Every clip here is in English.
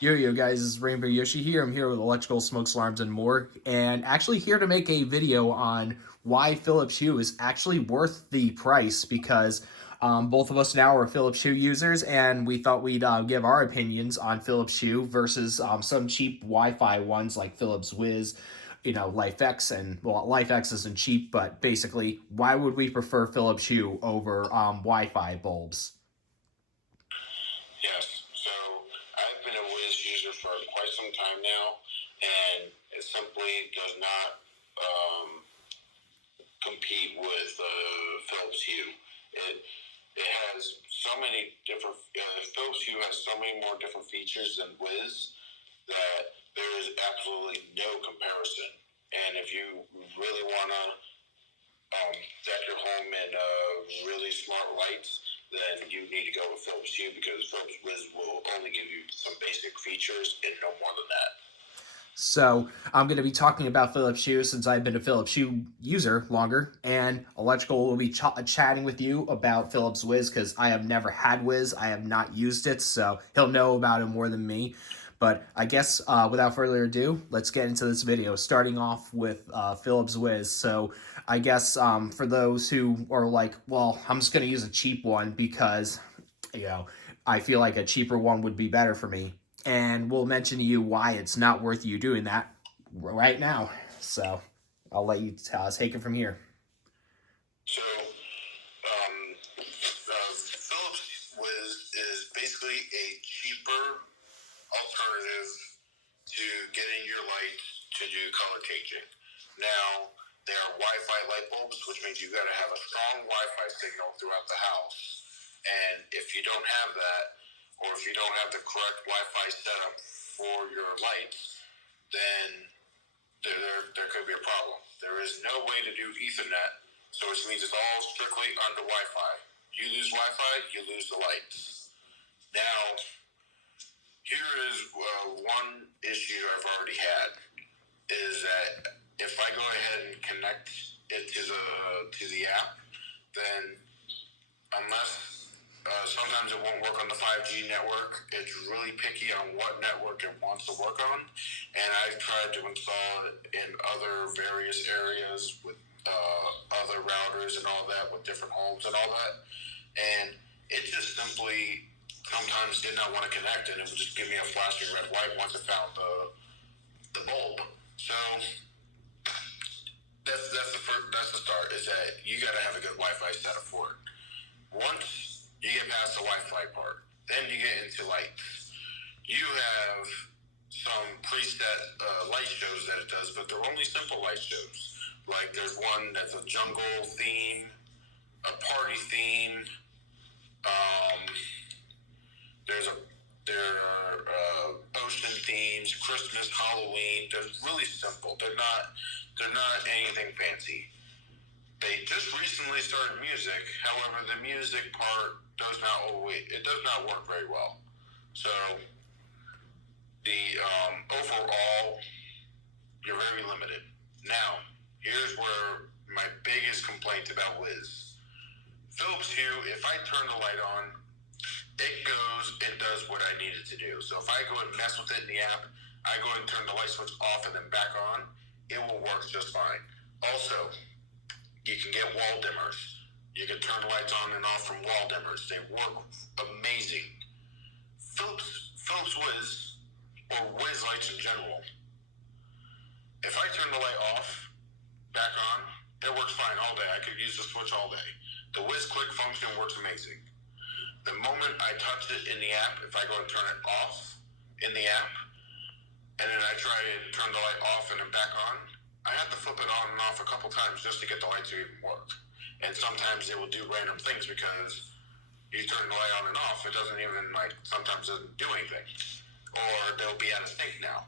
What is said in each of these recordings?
Yo guys, it's Rainbow Yoshi here. I'm here with electrical smoke alarms and more, and actually here to make a video on why Philips Hue is actually worth the price because both of us now are Philips Hue users, and we thought we'd give our opinions on Philips Hue versus some cheap Wi-Fi ones like Philips Wiz, LifeX, and well, LifeX isn't cheap, but basically, why would we prefer Philips Hue over Wi-Fi bulbs? Yes. So I've been a Wiz user for quite some time now, and it simply does not compete with Philips Hue. It it has so many different. Philips Hue has so many more different features than Wiz that there is absolutely no comparison. And if you really want to deck your home in really smart lights, then you need to go with Philips Hue because Philips Wiz will only give you some basic features and no more than that. So I'm going to be talking about Philips Hue since I've been a Philips Hue user longer, and Electrical will be chatting with you about Philips Wiz because I have never had Wiz. I have not used it, so he'll know about it more than me. But I guess without further ado, let's get into this video, starting off with Philips Wiz. So I guess for those who are like, well, I'm just going to use a cheap one because, you know, I feel like a cheaper one would be better for me. And we'll mention to you why it's not worth you doing that right now. So I'll let you take it from here. So Philips Wiz is basically a cheaper alternative to getting your light to do color changing. Now, there are Wi-Fi light bulbs, which means you got to have a strong Wi-Fi signal throughout the house. And if you don't have that, or if you don't have the correct Wi-Fi setup for your lights, then there could be a problem. There is no way to do Ethernet, so which means it's all strictly under Wi-Fi. You lose Wi-Fi, you lose the lights. Now, here is one issue I've already had, is that if I go ahead and connect it to the app, then unless sometimes it won't work on the 5G network. It's really picky on what network it wants to work on, and I've tried to install it in other various areas with other routers and all that with different homes and all that, and it just simply sometimes did not want to connect, and it would just give me a flashing red light once it found the bulb. So that's the start. Is that you got to have a good Wi-Fi setup for it. Once you get past the Wi-Fi part, then you get into lights. You have some preset light shows that it does, but they're only simple light shows. Like there's one that's a jungle theme, a party theme. There are ocean themes, Christmas, Halloween. They're really simple. They're not anything fancy. They just recently started music. However, the music part does not work very well. So the overall, you're very limited. Now, here's where my biggest complaint about Wiz. Philips Hue, if I turn the light on, it goes and does what I need it to do. So if I go and mess with it in the app, I go and turn the light switch off and then back on, it will work just fine. Also, you can get wall dimmers. You can turn the lights on and off from wall dimmers. They work amazing. Philips Wiz, or Wiz lights in general, if I turn the light off, back on, it works fine all day. I could use the switch all day. The Wiz click function works amazing. The moment I touch it in the app, if I go and turn it off in the app, and then I try and turn the light off and then back on, I have to flip it on and off a couple times just to get the light to even work. And sometimes it will do random things because you turn the light on and off, it doesn't even sometimes doesn't do anything. Or they'll be out of sync now.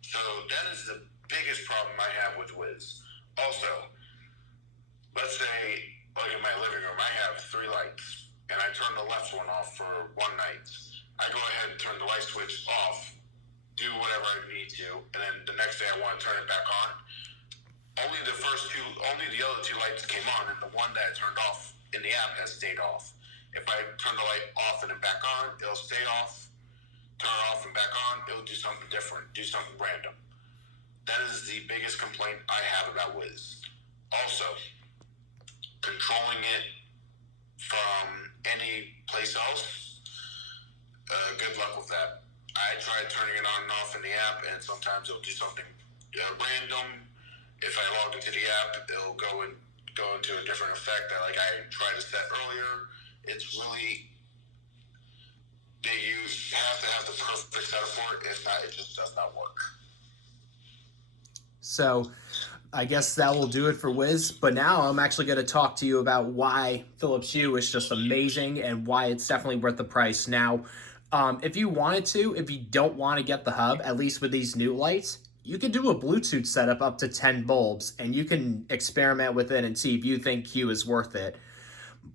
So that is the biggest problem I have with Wiz. Also, let's say, like in my living room, I have 3 lights, and I turn the left one off for one night. I go ahead and turn the light switch off, do whatever I need to, and then the next day I want to turn it back on. Only the other 2 lights came on, and the one that I turned off in the app has stayed off. If I turn the light off and then back on, it'll stay off. turn it off and back on, it'll do something different, do something random. That is the biggest complaint I have about Wiz. Also, controlling it from any place else, good luck with that. I tried turning it on and off in the app, and sometimes it'll do something random. If I log into the app, it'll go into a different effect that like I tried to set earlier. It's really, you have to have the perfect setup for it. If not, it just does not work. So I guess that will do it for Wiz. But now I'm actually going to talk to you about why Philips Hue is just amazing and why it's definitely worth the price. Now, if you wanted to, if you don't want to get the hub, at least with these new lights, you can do a Bluetooth setup up to 10 bulbs and you can experiment with it and see if you think Hue is worth it.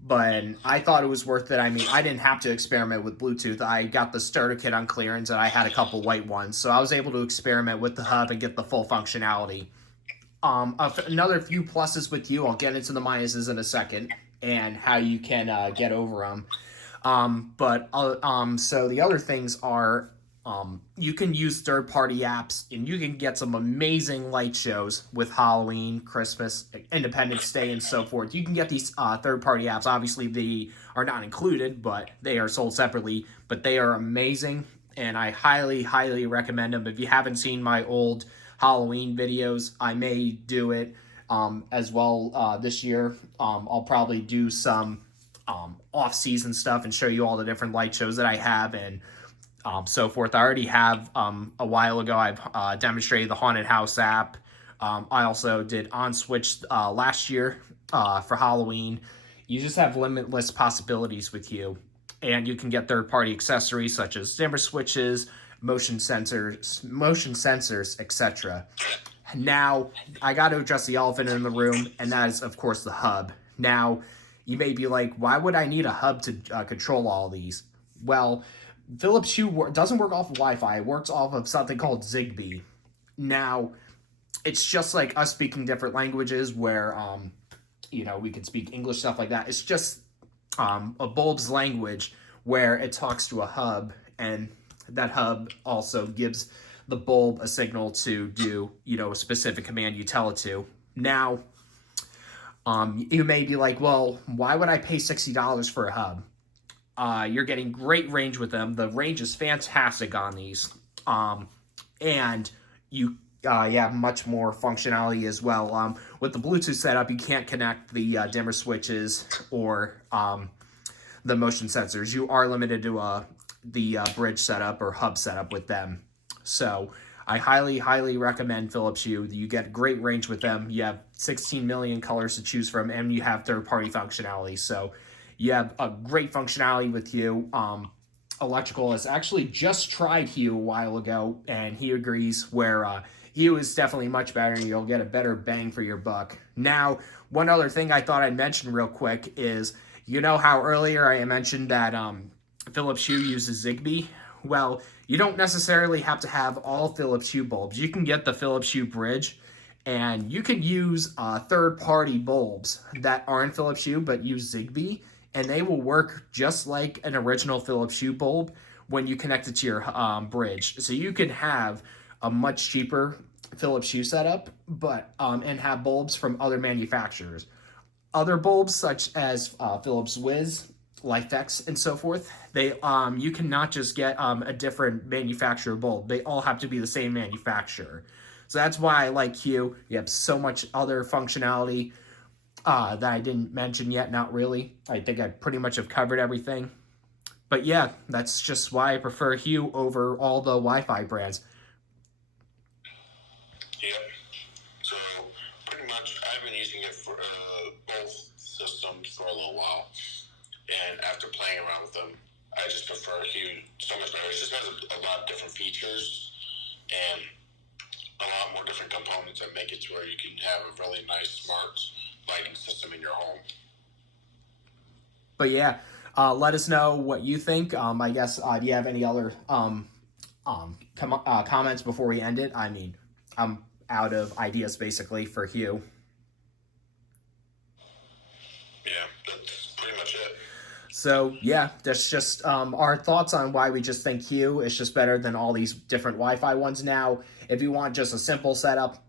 But I thought it was worth it. I mean, I didn't have to experiment with Bluetooth. I got the starter kit on clearance and I had a couple white ones. So I was able to experiment with the hub and get the full functionality. Another few pluses with Hue. I'll get into the minuses in a second and how you can get over them. So the other things are you can use third-party apps and you can get some amazing light shows with Halloween, Christmas, Independence Day, and so forth. You can get these third-party apps. Obviously, they are not included, but they are sold separately. But they are amazing, and I highly, highly recommend them. If you haven't seen my old Halloween videos, I may do it as well this year. I'll probably do some off-season stuff and show you all the different light shows that I have and so forth. I already have a while ago. I've demonstrated the Haunted House app. I also did On Switch last year for Halloween. You just have limitless possibilities with you, and you can get third-party accessories such as dimmer switches, motion sensors, etc. Now, I got to address the elephant in the room, and that is, of course, the hub. Now, you may be like, why would I need a hub to control all these? Well, Philips Hue doesn't work off of Wi-Fi. It works off of something called Zigbee. Now, it's just like us speaking different languages where, we can speak English, stuff like that. It's just a bulb's language where it talks to a hub, and that hub also gives the bulb a signal to do, a specific command you tell it to. Now, you may be like, well, why would I pay $60 for a hub? You're getting great range with them. The range is fantastic on these. And you have much more functionality as well. With the Bluetooth setup, you can't connect the dimmer switches or the motion sensors. You are limited to the bridge setup or hub setup with them. So I highly, highly recommend Philips Hue. You get great range with them. You have 16 million colors to choose from, and you have third-party functionality. So you have a great functionality with Hue. Electrical has actually just tried Hue a while ago, and he agrees where Hue is definitely much better, and you'll get a better bang for your buck. Now, one other thing I thought I'd mention real quick is, how earlier I mentioned that Philips Hue uses Zigbee? Well, you don't necessarily have to have all Philips Hue bulbs. You can get the Philips Hue bridge, and you can use third-party bulbs that aren't Philips Hue but use Zigbee, and they will work just like an original Philips Hue bulb when you connect it to your bridge. So you can have a much cheaper Philips Hue setup, but and have bulbs from other manufacturers. Other bulbs such as Philips Wiz, LifeX, and so forth, they you cannot just get a different manufacturer bulb. They all have to be the same manufacturer. So that's why I like Hue. You have so much other functionality that I didn't mention yet. Not really. I think I pretty much have covered everything. But yeah, that's just why I prefer Hue over all the Wi-Fi brands. Yep. So pretty much, I've been using it for both systems for a little while, and after playing around with them, I just prefer Hue so much better. It just has a lot of different features and a lot more different components that make it to where you can have a really nice, smart lighting system in your home. But yeah, let us know what you think. I guess, do you have any other comments before we end it? I mean, I'm out of ideas basically for Hue. Yeah, that's pretty much it. So yeah, that's just our thoughts on why we just think Hue is just better than all these different Wi-Fi ones now. If you want just a simple setup,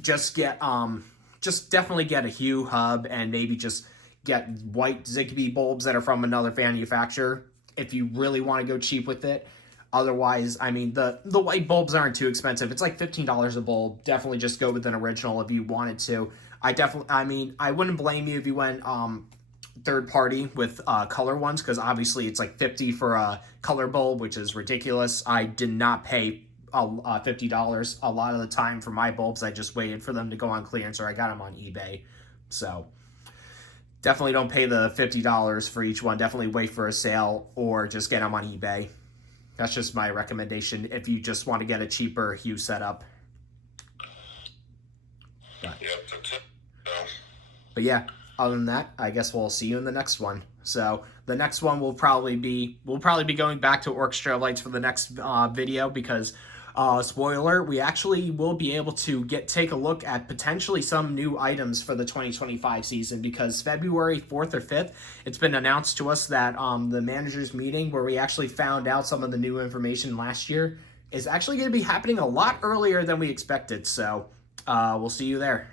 just definitely get a Hue hub and maybe just get white Zigbee bulbs that are from another manufacturer if you really want to go cheap with it. Otherwise, I mean, the white bulbs aren't too expensive. It's like $15 a bulb. Definitely just go with an original if you wanted to. I mean, I wouldn't blame you if you went third party with color ones, because obviously it's like 50 for a color bulb, which is ridiculous. I did not pay $50 a lot of the time for my bulbs. I just waited for them to go on clearance, or I got them on eBay. So definitely don't pay the $50 for each one. Definitely wait for a sale or just get them on eBay. That's just my recommendation if you just want to get a cheaper Hue setup. But, Yep, that's it. but yeah, other than that, I guess we'll see you in the next one. So the next one we'll probably be going back to orchestra lights for the next video, because spoiler, we actually will be able to take a look at potentially some new items for the 2025 season, because February 4th or 5th, it's been announced to us that the managers meeting where we actually found out some of the new information last year is actually going to be happening a lot earlier than we expected. So we'll see you there.